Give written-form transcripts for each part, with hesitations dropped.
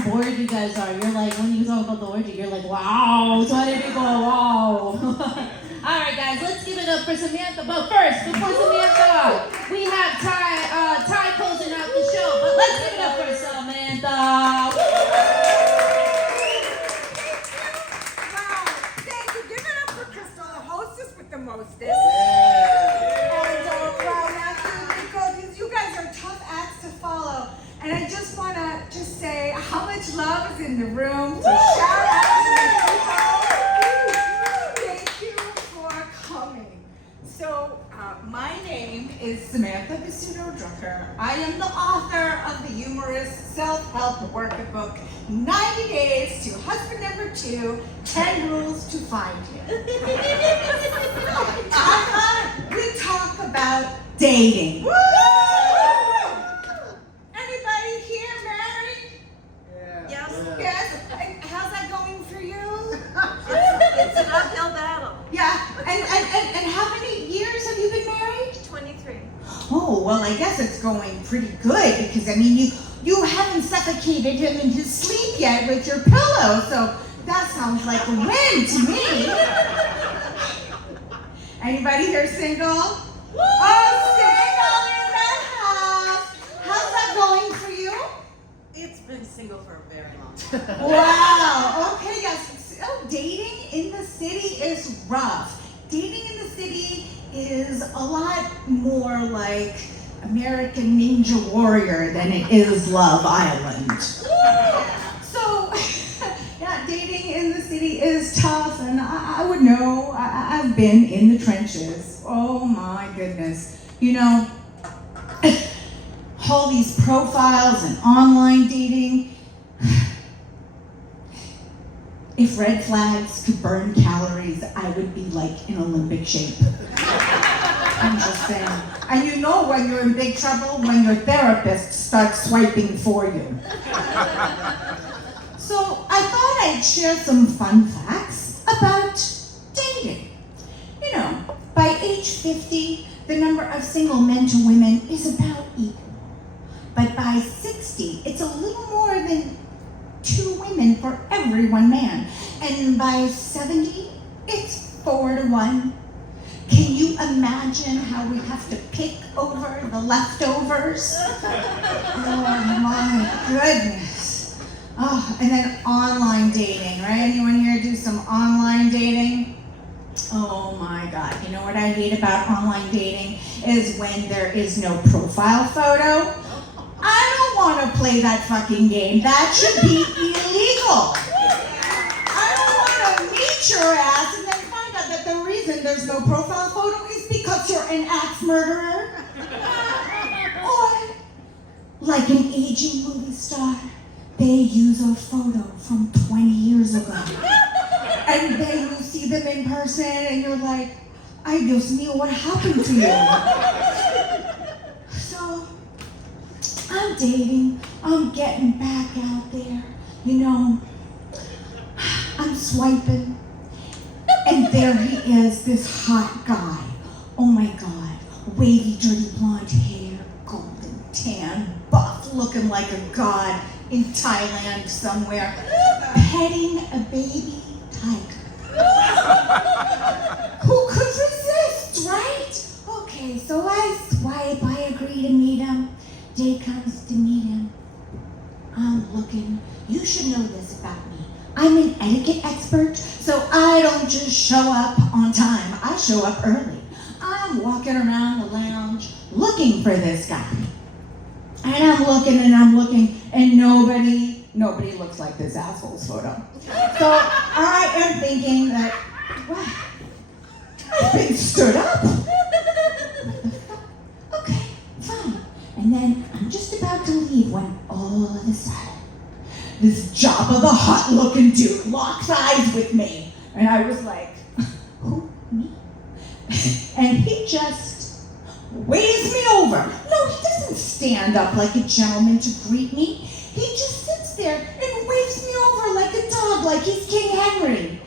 on board you guys are. You're like, when you talk about the orgy, you're like, wow, 20 people, wow. All right, guys, let's give it up for Samantha. But first, before Samantha, we have Ty closing out the show. But let's give it up for Samantha. Wow, thank you. Give it up for Crystal, the hostess with the mostest. And wow, Matthew, you guys are tough acts to follow. And I just want to say how much love is in the room. So shout out to the people. Thank you for coming. So my name is Samantha Bessudo Drucker. I am the author of the humorous self-help workbook, 90 Days to Husband Number 2, 10 Rules to Find You. We talk about dating. Woo! Anybody here married? Yes. Yes. And how's that going for you? It's an uphill battle. Yeah. And how many years have you been married? 23. Oh, well, I guess it's going pretty good because, I mean, you haven't suffocated him in his sleep yet with your pillow, so that sounds like a win to me. Anybody here single? Oh, single in the house. How's that going for you? It's been single for a very long time. Wow. Okay, yes. So dating in the city is rough. Dating in the city is a lot more like American Ninja Warrior than it is Love Island. So, yeah, dating in the city is tough, and I would know. I've been in the trenches. Oh my goodness. You know, all these profiles and online dating. If red flags could burn calories, I would be like in Olympic shape. I'm just saying. And you know when you're in big trouble when your therapist starts swiping for you. So I thought I'd share some fun facts about dating. You know, by age 50, the number of single men to women is about equal. But by 60, it's a little more than 2 women for every 1 man. And by 70, it's 4 to 1. Can you imagine how we have to pick over the leftovers? Oh my goodness. Oh, and then online dating, right? Anyone here do some online dating? Oh my God. You know what I hate about online dating is when there is no profile photo. I don't want to play that fucking game. That should be illegal. I don't want to meet your ass and then find out that the reason there's no profile photo is because you're an axe murderer. Or, like an aging movie star, they use a photo from 20 years ago. And then you see them in person and you're like, ay Dios mío, what happened to you? So, I'm dating, I'm getting back out there, you know, I'm swiping, and there he is, this hot guy. Oh my God, wavy, dirty blonde hair, golden tan, buff, looking like a god in Thailand somewhere, petting a baby tiger. Who could resist, right? Okay, so I swipe, I agree to meet him. Day comes to meet him. I'm looking. You should know this about me. I'm an etiquette expert, so I don't just show up on time. I show up early. I'm walking around the lounge looking for this guy. And I'm looking, and nobody looks like this asshole's photo. So I am thinking that, wow, I've been stood up. Okay, fine. And then I'm just about to leave when all of a sudden, this Jabba the Hutt-looking dude locked eyes with me. And I was like, who, me? And he just waves me over. No, he doesn't stand up like a gentleman to greet me. He just sits there and waves me over like a dog, like he's King Henry.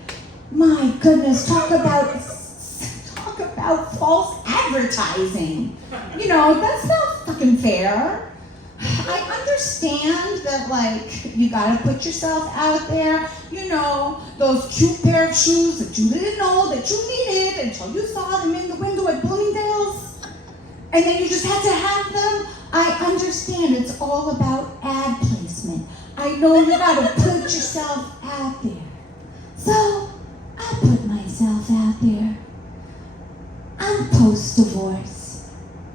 My goodness, talk about false advertising. You know, that's not fucking fair. I understand that, like, you gotta put yourself out there. You know, those cute pair of shoes that you didn't know that you needed until you saw them in the window at Bloomingdale's. And then you just had to have them. I understand it's all about ad placement. I know you gotta put yourself out there. So, I put myself out there. I'm post-divorce.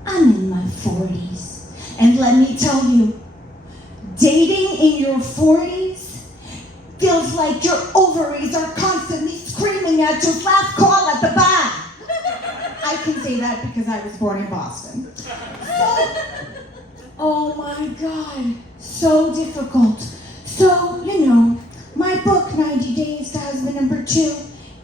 I'm in my 40s. And let me tell you, dating in your 40s feels like your ovaries are constantly screaming at your last call at the bar. I can say that because I was born in Boston. So, oh my God, so difficult. So, you know, my book, 90 Days to Husband Number 2,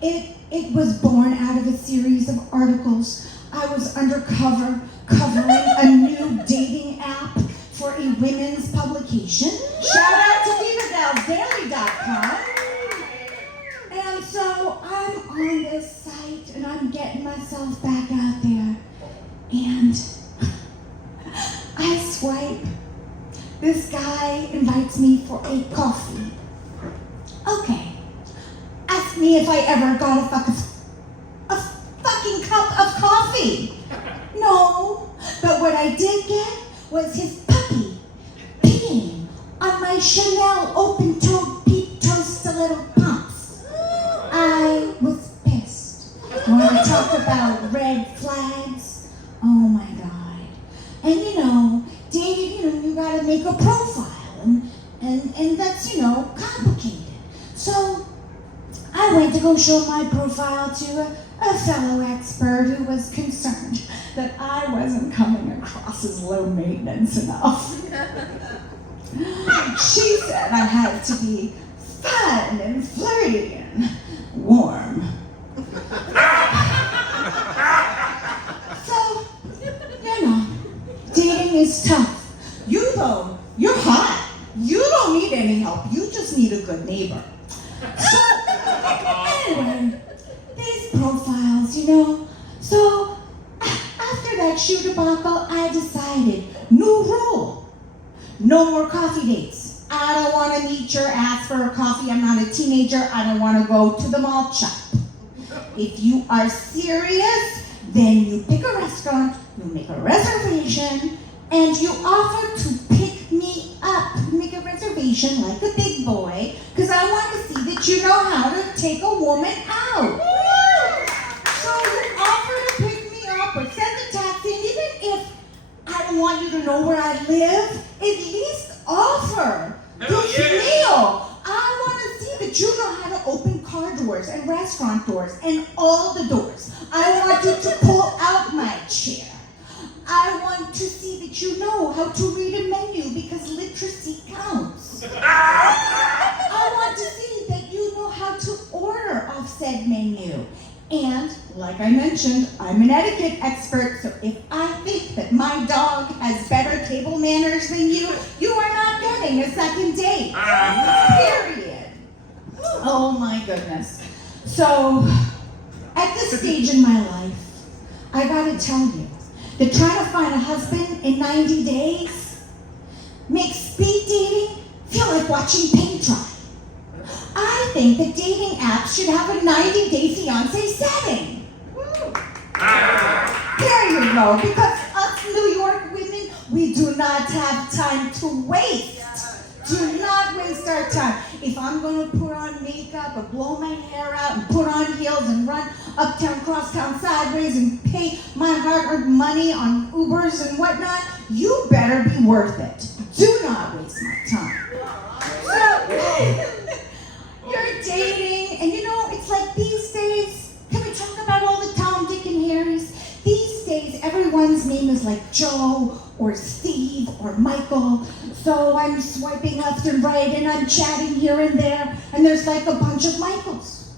it was born out of a series of articles. I was undercover covering a new dating app for a women's publication. Shout out to DivaDalesDaily.com. And so I'm on this site and I'm getting myself back out there. And I swipe. This guy invites me for a coffee. Okay. Ask me if I ever got a fucking cup of coffee. No. But what I did get was his puppy peeing on my Chanel open-toed peep-toe stiletto pumps. I was pissed. When I talk about red flags, oh my God. And you know, dating, you know, you gotta make a profile, and that's, you know, complicated. So I went to go show my profile to a fellow expert who was concerned that I wasn't coming across as low maintenance enough. She said I had to be fun and flirty and warm. So, you know, dating is tough. You though, you're hot. You don't need any help. You just need a good neighbor. So, anyway, these profiles, you know. So, after that shoe debacle, I decided, new rule. No more coffee dates. I don't want to meet your ass for a coffee. I'm not a teenager. I don't want to go to the malt shop. If you are serious, then you pick a restaurant, you make a reservation, and you offer to pick me up. Make a reservation like a big boy, because I want to see that you know how to take a woman out. So you offer to pick me up or send a taxi, and even if I don't want you to know where I live, at least offer this meal. I want to see that you know how to open car doors and restaurant doors and all the doors. I want you to pull out my chair. I want to see that you know how to read a menu because literacy counts. I want to see that you know how to order off said menu. And, like I mentioned, I'm an etiquette expert, so if I think that my dog has better table manners than you are not getting a second date. Period. Oh my goodness. So, at this stage in my life, I gotta tell you that trying to find a husband in 90 days makes speed dating feel like watching paint dry. I think that dating apps should have a 90-day fiancé setting. There you go, because us New York women, we do not have time to waste. Do not waste our time. If I'm going to put on makeup or blow my hair out and put on heels and run uptown, crosstown, sideways and pay my hard-earned money on Ubers and whatnot, you better be worth it. Do not waste my time. So, you're dating, and you know, it's like these days, can we talk about all the Tom, Dick, and Harrys? These days, everyone's name is like Joe, or Steve, or Michael. So I'm swiping left and right, and I'm chatting here and there, and there's like a bunch of Michaels.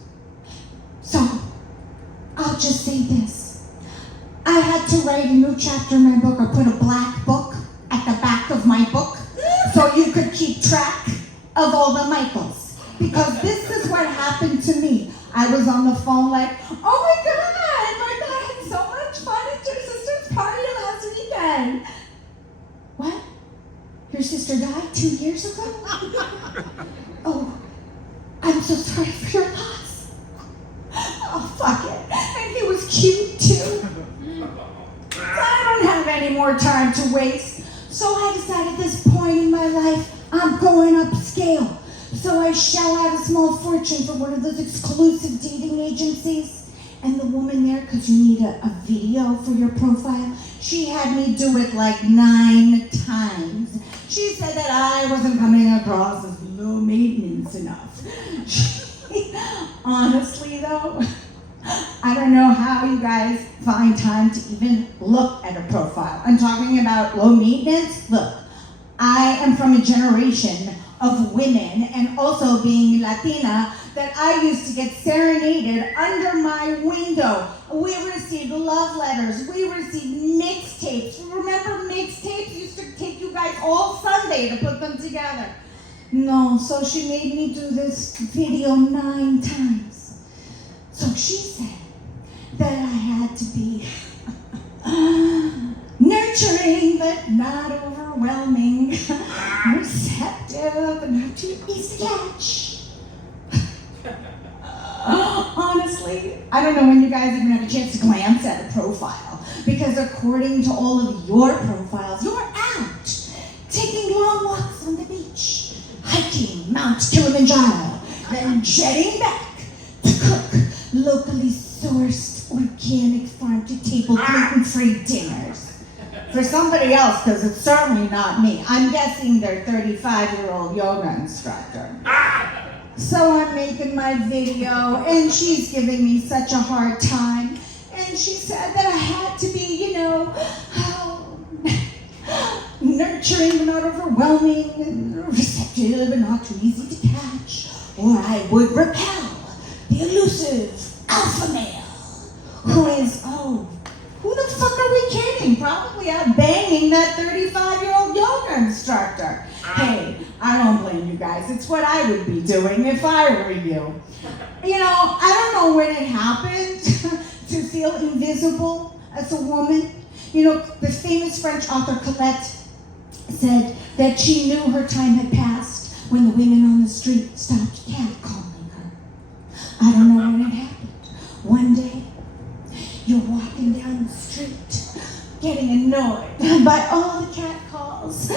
So, I'll just say this. I had to write a new chapter in my book, or put a black book at the back of my book, so you could keep track of all the Michaels. Because this is what happened to me. I was on the phone like, oh my God, Martha, I had so much fun at your sister's party last weekend. What? Your sister died 2 years ago? Oh, I'm so sorry for your loss. Oh, fuck it. And he was cute too. I don't have any more time to waste. So I decided at this point in my life, I'm going upscale. So I shell out a small fortune for one of those exclusive dating agencies. And the woman there, because you need a video for your profile, she had me do it like 9 times. She said that I wasn't coming across as low maintenance enough. Honestly though, I don't know how you guys find time to even look at a profile. I'm talking about low maintenance. Look, I am from a generation of women, and also being Latina, that I used to get serenaded under my window. We received love letters. We received mixtapes. Remember mixtapes? Used to take you guys all Sunday to put them together. No, so she made me do this video 9 times. So she said that I had to be nurturing but not overwhelming, receptive and not too easy to catch. Honestly, I don't know when you guys even have a chance to glance at a profile, because according to all of your profiles, you're out taking long walks on the beach, hiking Mount Kilimanjaro, then jetting back to cook locally sourced organic farm-to-table gluten-free dinners. For somebody else, because it's certainly not me. I'm guessing they're 35-year-old yoga instructor. So I'm making my video, and she's giving me such a hard time. And she said that I had to be, nurturing but not overwhelming, and receptive and not too easy to catch, or I would repel the elusive alpha male, who is, who the fuck are we kidding? Probably out banging that 35-year-old yoga instructor. Hey, I don't blame you guys. It's what I would be doing if I were you. I don't know when it happened to feel invisible as a woman. The famous French author Colette said that she knew her time had passed when the women on the street stopped catcalling her. I don't know when it happened. One day, you're walking down the street, getting annoyed by all the catcalls,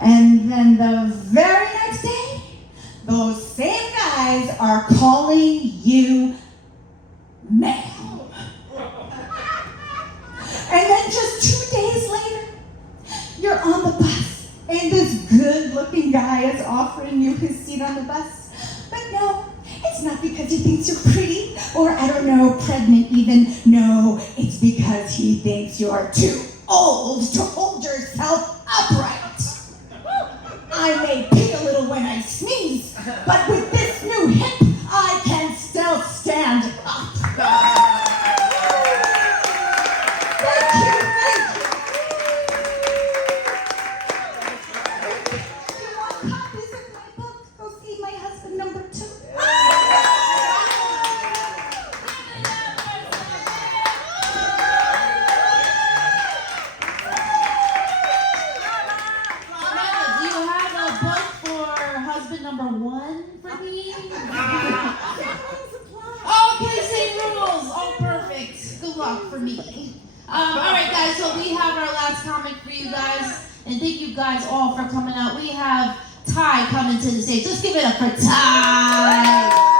and then the very next day, those same guys are calling you ma'am. And then just 2 days later, you're on the bus, and this good-looking guy is offering you his seat on the bus. But no, it's not because he thinks you're pretty, or pregnant even. No, it's because he thinks you're too old to hold yourself upright. I may pee a little when I sneeze, but with this new hip, I can still stand up. Thank you. If you want copies of my book, go see my husband number 2. Number 1 for me? Okay, same rules. Oh, perfect. Good luck for me. All right, guys, so we have our last comic for you guys. And thank you guys all for coming out. We have Ty coming to the stage. Let's give it up for Ty.